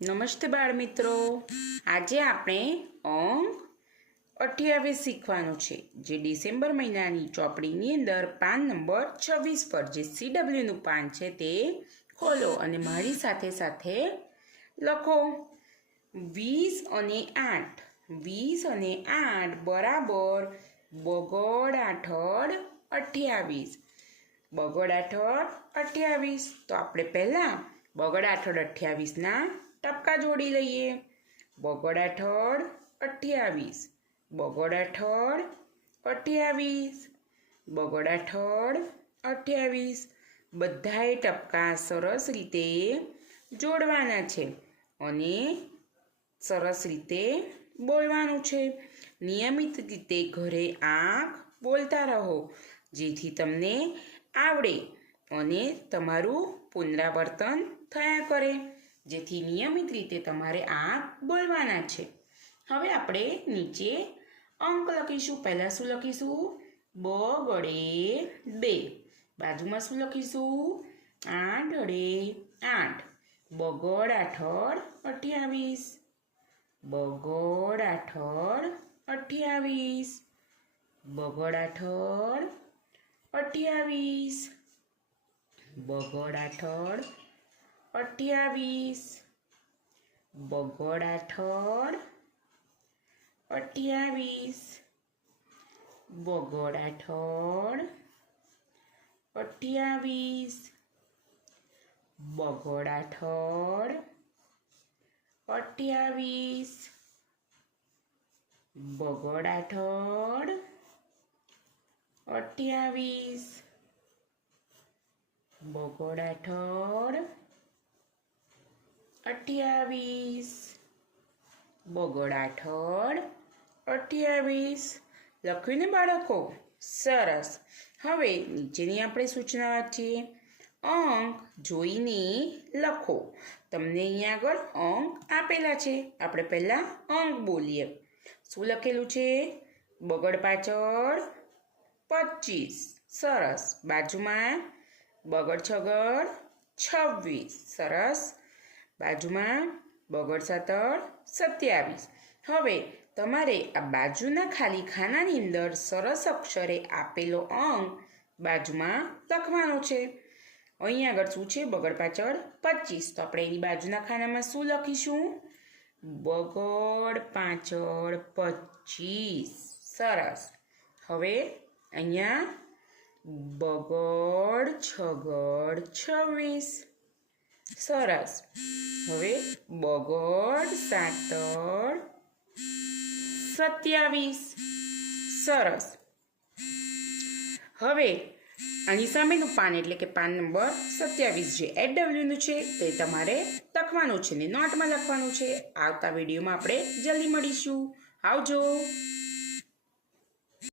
નમસ્તે બાળ મિત્રો, આજે આપણે અંક 28 શીખવાનું છે, જે ડિસેમ્બર મહિનાની ચોપડીની અંદર પાન નંબર 26 પર જે CWનું પાન છે તે ખોલો અને મારી સાથે સાથે લખો 20 અને 8 20 અને 8 બરાબર બગડ આઠડ 28 બગડ આઠડ 28। તો આપણે પહેલાં બગડ આઠડ 28ના ટપકા જોડી લઈએ। બગડ આઠડ 28 બગડ આઠડ 28 બગડ આઠડ 28 બધાએ ટપકા સરસ રીતે જોડવાના છે અને સરસ રીતે બોલવાનું છે। નિયમિત રીતે ઘરે આંખ બોલતા રહો જેથી તમને આવડે અને તમારું પુનરાવર્તન થયા કરે, જેથી નિયમિત રીતે તમારે આંખ બોલવાના છે। હવે આપણે નીચે અંક લખીશું। પહેલાં શું લખીશું? બગડે 2। બાજુમાં શું લખીશું? આઠડે 8 બગડ આઠડ 28 બગડ આઠડ 28 બગડ આઠડ 28 બગડ આઠડ 28 બગડ આઠડ 28 બગડ આઠડ 28 બગડ આઠડ 28 બગડ આઠડ 28 બગડ આઠડ 28 બગડ આઠડ 28 લખ્યું ને બાળકો? સરસ। હવે નીચેની આપણે સૂચના વાંચીએ। અંક જોઈને લખો। તમને અહીંયા આગળ અંક આપેલા છે, આપણે પહેલાં અંક બોલીએ। શું લખેલું છે? બગડ પાછળ 25 સરસ, બાજુમાં બગડ છગડ 26 સરસ, બાજુમાં બગડ સાતડ 27। હવે તમારે આ બાજુના ખાલી ખાનાની અંદર સરસ અક્ષરે આપેલો અંક બાજુમાં લખવાનો છે। અહીં આગળ શું છે? બગડ પાછળ 25, તો આપણે એની બાજુના ખાનામાં શું લખીશું? બગડ પાછળ 25 સરસ। હવે અહીંયા બગડ છગડ 26 સરસ। હવે બગડ સાતડ 27 સરસ। હવે આની સામેનું પાન એટલે કે પાન નંબર 27 જે HWનું છે તે તમારે લખવાનું છે ને નોટમાં લખવાનું છે। આવતા વિડીયોમાં આપણે જલ્દી મળીશું। આવજો।